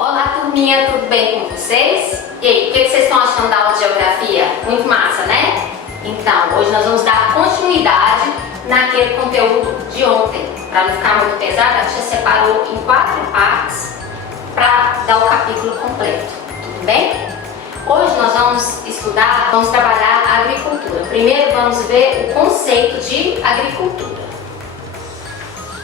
Olá, turminha, tudo bem com vocês? E aí, o que vocês estão achando da aula de geografia? Muito massa, né? Então, hoje nós vamos dar continuidade naquele conteúdo de ontem. Para não ficar muito pesado, a gente separou em 4 partes para dar o capítulo completo, tudo bem? Hoje nós vamos trabalhar a agricultura. Primeiro vamos ver o conceito de agricultura.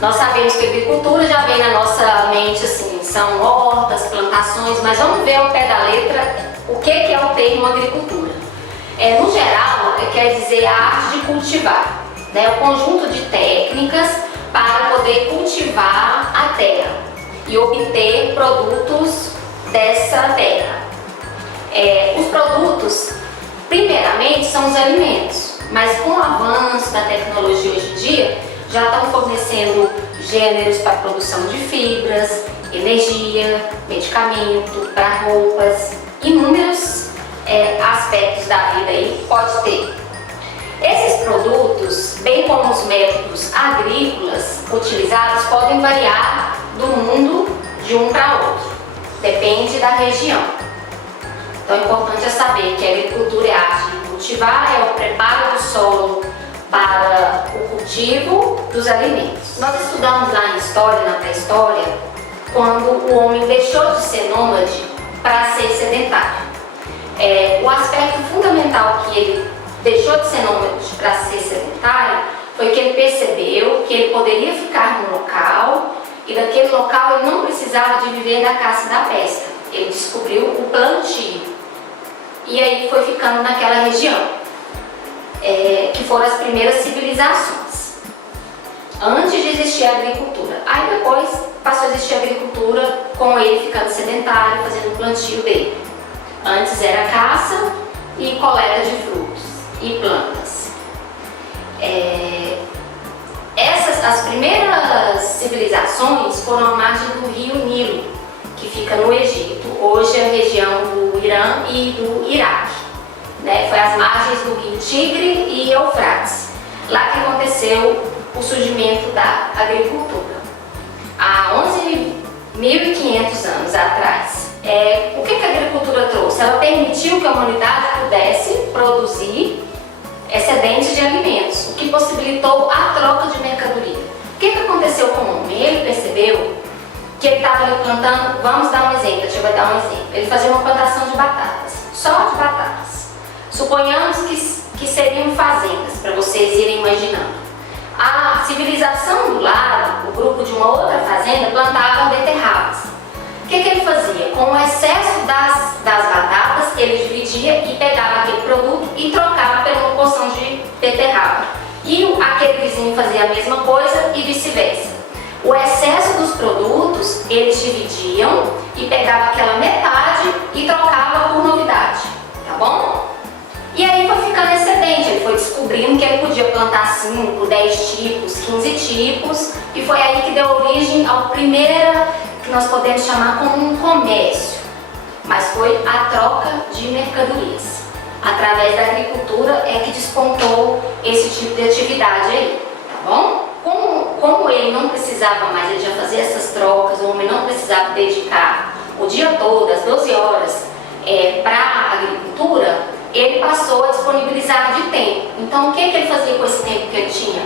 Nós sabemos que a agricultura já vem na nossa mente, assim, são hortas, plantações, mas vamos ver ao pé da letra o que é o termo agricultura. No geral, quer dizer a arte de cultivar, né? O conjunto de técnicas para poder cultivar a terra e obter produtos dessa terra. Os produtos, primeiramente, são os alimentos, mas com o avanço da tecnologia hoje em dia, já estão fornecendo gêneros para produção de fibras, energia, medicamento, para roupas, inúmeros aspectos da vida aí pode ter. Esses produtos, bem como os métodos agrícolas utilizados, podem variar do mundo de um para outro, depende da região. Então o importante é saber que a agricultura é a arte de cultivar, é o preparo do solo para o cultivo dos alimentos. Nós estudamos lá em história, na pré-história, quando o homem deixou de ser nômade para ser sedentário. O aspecto fundamental que ele deixou de ser nômade para ser sedentário foi que ele percebeu que ele poderia ficar num local e daquele local ele não precisava de viver da caça e da pesca. Ele descobriu o plantio e aí foi ficando naquela região. Que foram as primeiras civilizações, antes de existir a agricultura. Aí depois passou a existir a agricultura com ele ficando sedentário, fazendo o plantio dele. Antes era caça e coleta de frutos e plantas. As primeiras civilizações foram à margem do rio Nilo, que fica no Egito, hoje é a região do Irã e do Iraque. Foi às margens do rio Tigre e Eufrates, lá que aconteceu o surgimento da agricultura, há 11.500 anos atrás. O que a agricultura trouxe? Ela permitiu que a humanidade pudesse produzir excedentes de alimentos, o que possibilitou a troca de mercadoria. O que aconteceu com o homem? Ele percebeu que ele estava ali plantando, vamos dar um exemplo, deixa eu dar um exemplo. Ele fazia uma plantação de batatas, só de batatas. Suponhamos que seriam fazendas, para vocês irem imaginando. A civilização do lado, o grupo de uma outra fazenda, plantavam beterrabas. O que ele fazia? Com o excesso das batatas, ele dividia e pegava aquele produto e trocava por uma porção de beterraba. E aquele vizinho fazia a mesma coisa e vice-versa. O excesso dos produtos, eles dividiam e pegavam aquela metade e trocavam por novidade, tá bom? E aí foi ficando excedente, ele foi descobrindo que ele podia plantar 5, 10 tipos, 15 tipos, e foi aí que deu origem ao primeiro, que nós podemos chamar como um comércio, mas foi a troca de mercadorias. Através da agricultura é que despontou esse tipo de atividade aí, tá bom? Como ele não precisava mais, ele já fazia essas trocas, o homem não precisava dedicar o dia todo, as 12 horas, para a agricultura, ele passou a disponibilizar de tempo. Então o que ele fazia com esse tempo que ele tinha?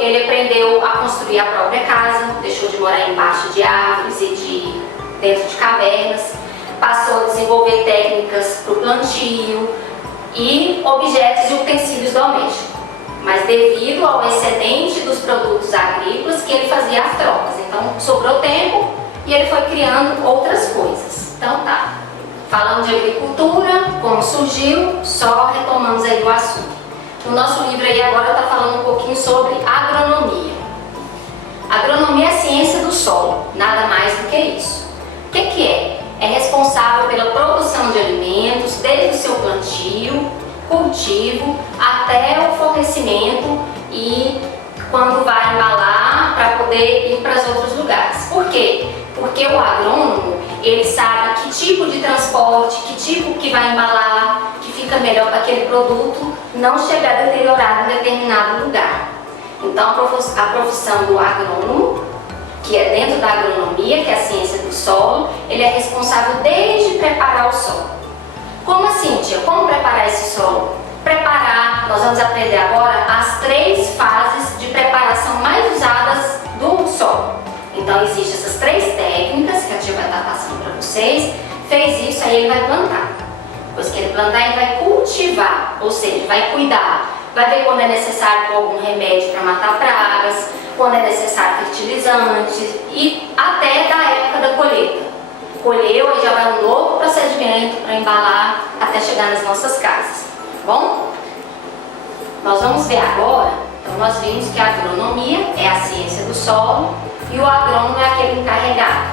Ele aprendeu a construir a própria casa, deixou de morar embaixo de árvores e dentro de cavernas, passou a desenvolver técnicas para o plantio e objetos e utensílios domésticos. Mas devido ao excedente dos produtos agrícolas que ele fazia as trocas. Então sobrou tempo e ele foi criando outras coisas. Então tá. Falando de agricultura, como surgiu, só retomamos aí o assunto. No nosso livro aí agora está falando um pouquinho sobre agronomia. Agronomia é a ciência do solo, nada mais do que isso. O que é? É responsável pela produção de alimentos, desde o seu plantio, cultivo, até o fornecimento e quando vai embalar para poder ir para os outros lugares. Por quê? Porque o agrônomo, ele sabe que tipo de transporte, que tipo que vai embalar, que fica melhor para aquele produto não chegar deteriorado em determinado lugar. Então a profissão do agrônomo que é dentro da agronomia, que é a ciência do solo, ele é responsável desde preparar o solo. Como assim, tia? Como preparar esse solo? Preparar, nós vamos aprender agora as 3 fases de preparação mais usadas do solo. Então existem essas 3 técnicas que a tia vai estar passando para vocês. Fez isso, aí ele vai plantar. Depois que ele plantar, ele vai cultivar, ou seja, vai cuidar. Vai ver quando é necessário pôr algum remédio para matar pragas, quando é necessário fertilizantes e até da época da colheita. Colheu, aí já vai um novo procedimento para embalar até chegar nas nossas casas. Tá bom? Nós vamos ver agora, então nós vimos que a agronomia é a ciência do solo e o agrônomo é aquele encarregado,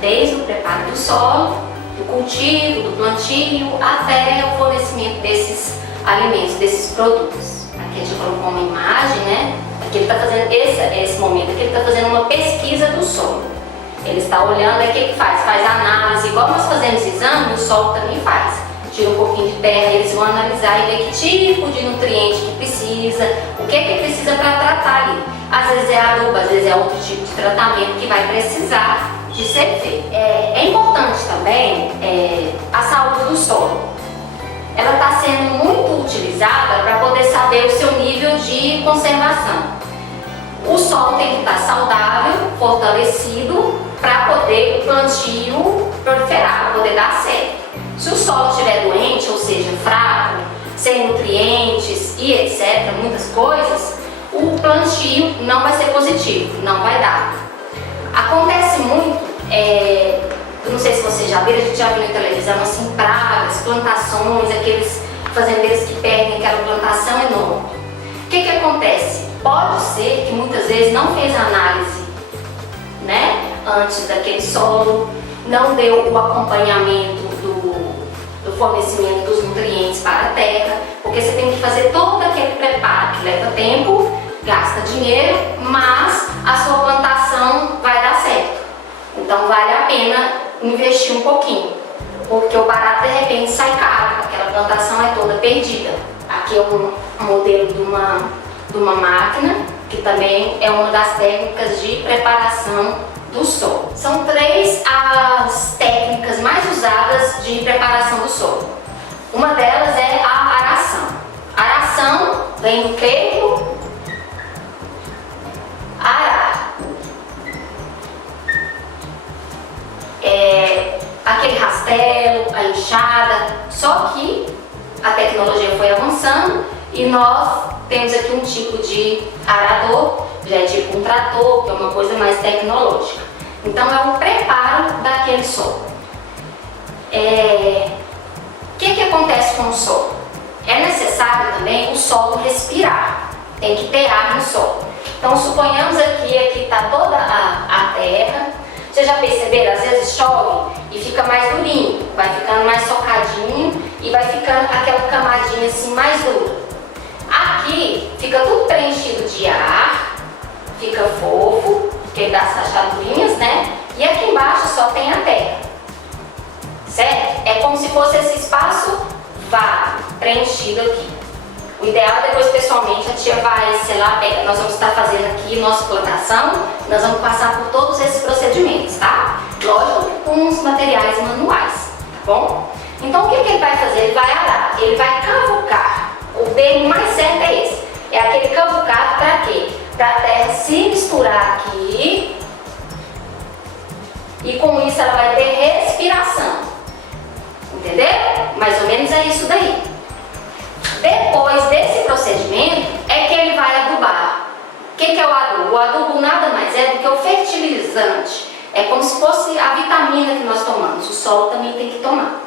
desde o preparo do solo, do cultivo, do plantio, até o fornecimento desses alimentos, desses produtos. Aqui a gente colocou uma imagem, né? Aqui ele está fazendo, esse momento aqui ele está fazendo uma pesquisa do solo. Ele está olhando, aí o que ele faz? Faz análise, igual nós fazemos exame, o solo também faz. Tira um pouquinho de terra, eles vão analisar e ver que tipo de nutriente que precisa, o que precisa para tratar ali. Às vezes é adubo, às vezes é outro tipo de tratamento que vai precisar de ser feito. É importante também a saúde do solo. Ela está sendo muito utilizada para poder saber o seu nível de conservação. O solo tem que estar saudável, fortalecido, para poder o plantio proliferar, para poder dar certo. Se o solo estiver doente, ou seja, fraco, sem nutrientes e etc., muitas coisas, o plantio não vai ser positivo, não vai dar. Acontece muito, eu não sei se vocês já viram, a gente já viu na televisão, assim, pragas, plantações, aqueles fazendeiros que perdem aquela plantação enorme. O que acontece? Pode ser que muitas vezes não fez a análise, né, antes daquele solo, não deu o acompanhamento do fornecimento dos nutrientes para a terra, porque você tem que fazer todo aquele preparo que leva tempo, gasta dinheiro, mas a sua plantação vai dar certo. Então vale a pena investir um pouquinho, porque o barato de repente sai caro, aquela plantação é toda perdida. Aqui é um modelo de uma máquina, que também é uma das técnicas de preparação do solo. São 3 as técnicas mais usadas de preparação do solo. Uma delas é a aração. Aração vem do termo arar. Aquele rastelo, a enxada, só que a tecnologia foi avançando e nós temos aqui um tipo de arador, já é tipo um trator, que é uma coisa mais tecnológica. Então é o preparo daquele solo. O que acontece com o solo? É necessário também o solo respirar, tem que ter ar no solo. Então suponhamos aqui está toda a terra. Vocês já perceberam? Às vezes chove e fica mais durinho, vai ficando mais socadinho e vai ficando aquela camadinha assim mais dura. Aqui fica tudo preenchido de ar, fica fofo, porque dá as rachadurinhas, né? E aqui embaixo só tem a terra, certo? É como se fosse esse espaço vago, preenchido aqui. O ideal é depois, pessoalmente, a tia vai, sei lá, nós vamos estar fazendo aqui nossa plantação, nós vamos passar por todos esses procedimentos, tá? Lógico que com os materiais manuais, tá bom? Então o que ele vai fazer? Ele vai arar, ele vai cavucar. O termo mais certo é esse. É aquele cavucado para quê? Para a terra se misturar aqui e com isso ela vai ter respiração. Entendeu? Mais ou menos é isso daí. Depois desse procedimento é que ele vai adubar. O que é o adubo? O adubo nada mais é do que o fertilizante. É como se fosse a vitamina que nós tomamos. O solo também tem que tomar.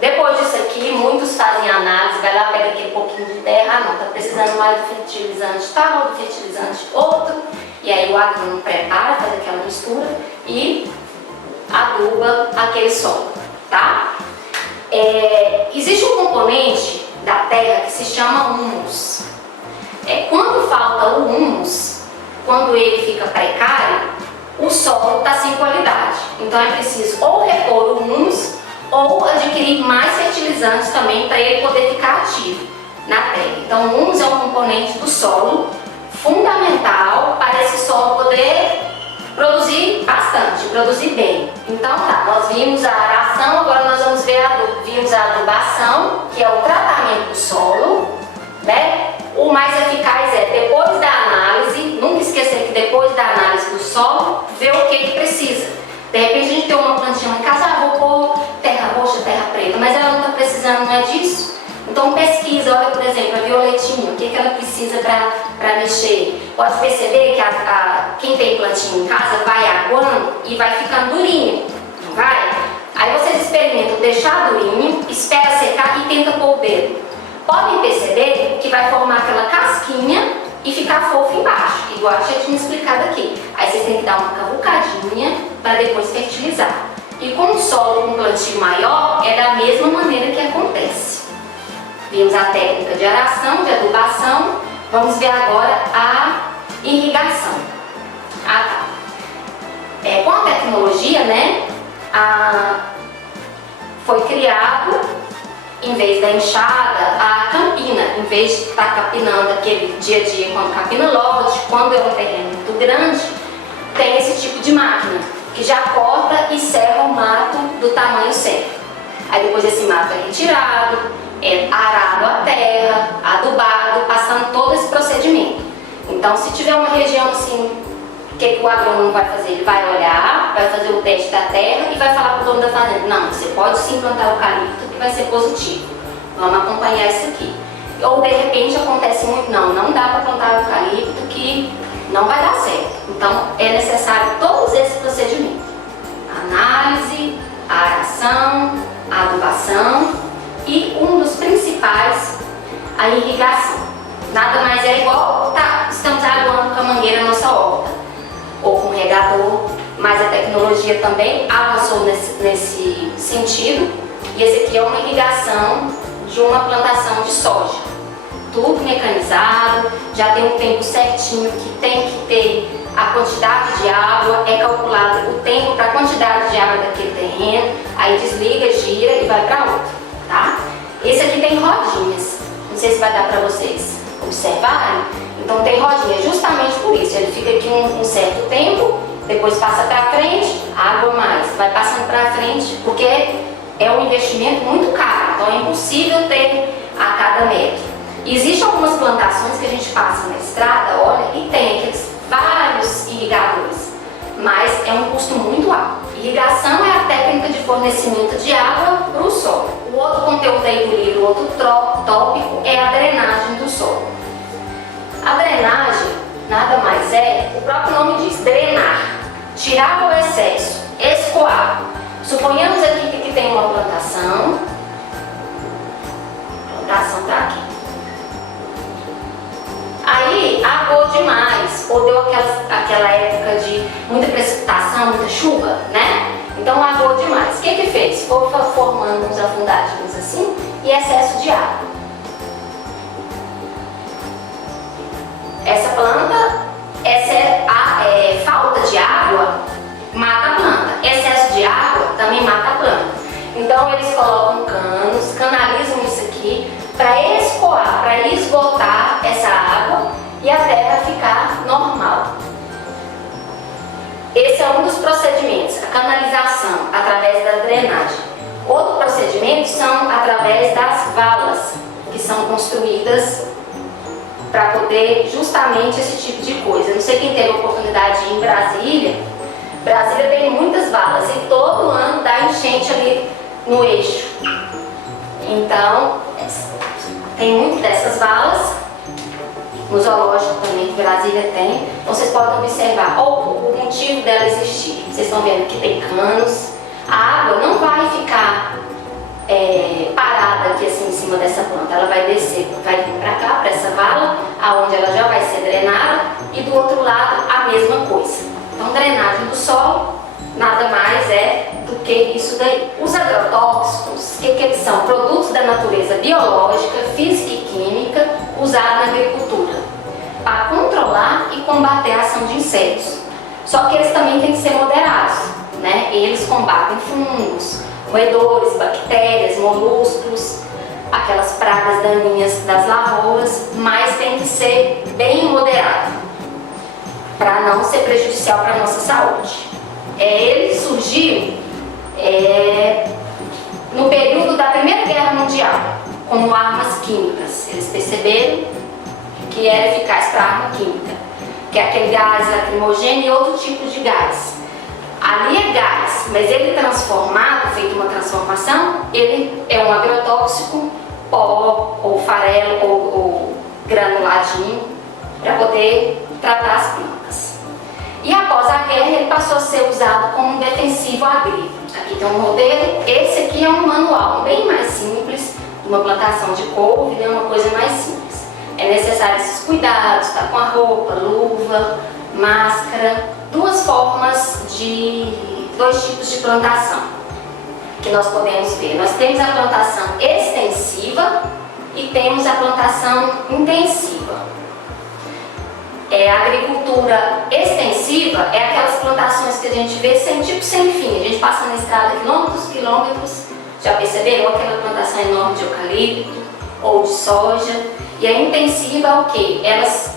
Depois disso aqui, muitos fazem análise, vai lá, pega aquele pouquinho de terra, não, está precisando mais de fertilizante tal, de fertilizante outro, e aí o agrônomo prepara, faz aquela mistura e aduba aquele solo, tá? Existe um componente da terra que se chama humus. Quando falta o humus, quando ele fica precário, o solo está sem qualidade. Então é preciso ou repor o humus ou adquirir mais fertilizantes também para ele poder ficar ativo na terra. Então o humus é um componente do solo fundamental para esse solo poder vimos a aração, agora nós vamos ver vimos a adubação, que é o tratamento do solo, né? O mais eficaz é, depois da análise, nunca esquecer que depois da análise do solo, ver o que precisa. De repente a gente tem uma plantinha em casa, vou pôr terra roxa, terra preta, mas ela não está precisando, não é disso? Então pesquisa, olha por exemplo, a violetinha, o que ela precisa para mexer. Pode perceber que quem tem plantinha em casa vai aguando e vai ficando durinho, não vai? Aí vocês experimentam deixar durinho, espera secar e tenta pôr o dedo. Podem perceber que vai formar aquela casquinha e ficar fofo embaixo, igual eu já tinha explicado aqui. Aí vocês têm que dar uma cavucadinha para depois fertilizar. E com o solo com plantio maior, é da mesma maneira que acontece. Vimos a técnica de aração, de adubação, vamos ver agora a irrigação. Com a tecnologia, né, foi criado, em vez da enxada, a campina. Em vez de estar capinando aquele dia a dia quando capina lote, quando é um terreno muito grande, tem esse tipo de máquina, que já corta e serra o mato do tamanho certo. Aí depois esse mato é retirado, é arado a terra, adubado, passando todo esse procedimento. Então, se tiver uma região assim, o que o agrônomo vai fazer? Ele vai olhar, vai fazer o teste da terra e vai falar para o dono da fazenda: não, você pode sim plantar eucalipto que vai ser positivo. Vamos acompanhar isso aqui. Ou de repente acontece muito: não dá para plantar eucalipto que não vai dar certo. Então, é necessário todos esses procedimentos: análise, a aração, a adubação e um dos principais, a irrigação. Nada mais é igual estamos aguando com a mangueira na nossa horta, ou com regador, mas a tecnologia também avançou nesse sentido, e esse aqui é uma irrigação de uma plantação de soja. Tudo mecanizado, já tem um tempo certinho que tem que ter a quantidade de água, é calculado o tempo para a quantidade de água daquele terreno, aí desliga, gira e vai para outro, tá? Esse aqui tem rodinhas, não sei se vai dar para vocês observarem. Então tem rodinha justamente por isso, ele fica aqui um certo tempo, depois passa para frente, água mais, vai passando para frente, porque é um investimento muito caro, então é impossível ter a cada metro. Existem algumas plantações que a gente passa na estrada, olha, e tem aqueles vários irrigadores, mas é um custo muito alto. Irrigação é a técnica de fornecimento de água para o solo. O outro conteúdo aí do livro, o outro tópico, é a drenagem do solo. A drenagem nada mais é, o próprio nome diz, drenar, tirar o excesso, escoar. Suponhamos aqui que tem uma plantação, a plantação está aqui. Aí aguou demais, ou deu aquela época de muita precipitação, muita chuva, né? Então aguou demais. O que fez? Foi formando uns afundagens assim e excesso de água. Essa planta, falta de água mata a planta, excesso de água também mata a planta. Então eles colocam canos, canalizam isso aqui para escoar, para esgotar essa água e a terra ficar normal. Esse é um dos procedimentos, a canalização através da drenagem. Outro procedimento são através das valas, que são construídas para poder justamente esse tipo de coisa. Não sei quem teve a oportunidade de ir em Brasília. Brasília tem muitas valas e todo ano dá enchente ali no eixo. Então, tem muito dessas valas. No zoológico também, que Brasília tem. Vocês podem observar o motivo dela existir. Vocês estão vendo que tem canos. A água não vai ficar parada aqui assim em cima dessa planta. Ela vai descer, vai vir para cá, para essa vala, aonde ela já vai ser drenada, e do outro lado a mesma coisa. Então, drenagem do solo nada mais é do que isso daí. Os agrotóxicos, o que eles são? Produtos da natureza biológica, física e química usados na agricultura para controlar e combater a ação de insetos. Só que eles também têm que ser moderados, né? Eles combatem fungos, roedores, bactérias, moluscos, aquelas pragas daninhas das lavouras, mas tem que ser bem moderado para não ser prejudicial para a nossa saúde. Ele surgiu no período da Primeira Guerra Mundial, como armas químicas. Eles perceberam que era eficaz para arma química, que é aquele gás lacrimogêneo e outro tipo de gás. Ali é gás, mas ele transformado, feito uma transformação, ele é um agrotóxico, pó ou farelo ou granuladinho, para poder tratar as plantas. E após a guerra ele passou a ser usado como um defensivo agrícola. Aqui tem um modelo, esse aqui é um manual bem mais simples, uma plantação de couve, é uma coisa mais simples. É necessário esses cuidados, tá com a roupa, luva, máscara, dois tipos de plantação que nós podemos ver. Nós temos a plantação extensiva e temos a plantação intensiva. A agricultura extensiva é aquelas plantações que a gente vê sem fim. A gente passa na estrada quilômetros, já perceberam? Aquela plantação enorme de eucalipto ou de soja. E a intensiva é o quê? Elas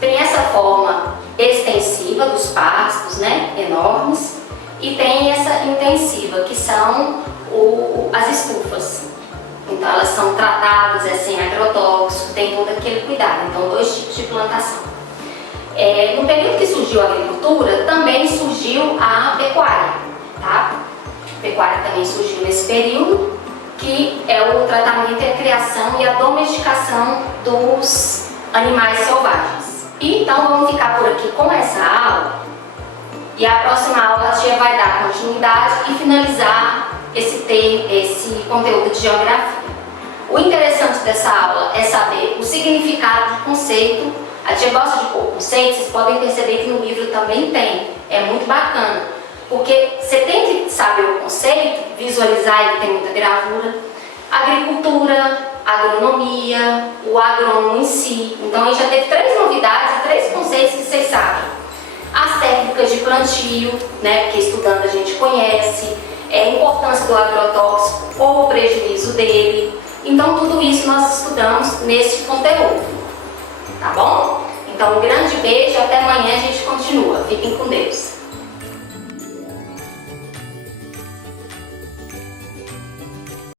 tem essa forma extensiva dos pastos, né, enormes, e tem essa intensiva, que são as estufas. Então elas são tratadas sem agrotóxico, tem todo aquele cuidado. Então, dois tipos de plantação. No período que surgiu a agricultura, também surgiu a pecuária, tá? A pecuária também surgiu nesse período, que é o tratamento e a criação e a domesticação dos animais selvagens. Então vamos ficar por aqui com essa aula, e a próxima aula a tia vai dar continuidade e finalizar esse conteúdo de geografia. O interessante dessa aula é saber o significado do conceito. A tia gosta de pôr conceito, vocês podem perceber que no livro também tem, é muito bacana, porque você tem que saber o conceito, visualizar, ele tem muita gravura. Agricultura, agronomia, o agrônomo em si. Então a gente já teve 3 novidades e 3 conceitos que vocês sabem. As técnicas de plantio, né, porque estudando a gente conhece, a importância do agrotóxico ou o prejuízo dele. Então tudo isso nós estudamos nesse conteúdo, tá bom? Então um grande beijo, até amanhã a gente continua. Fiquem com Deus.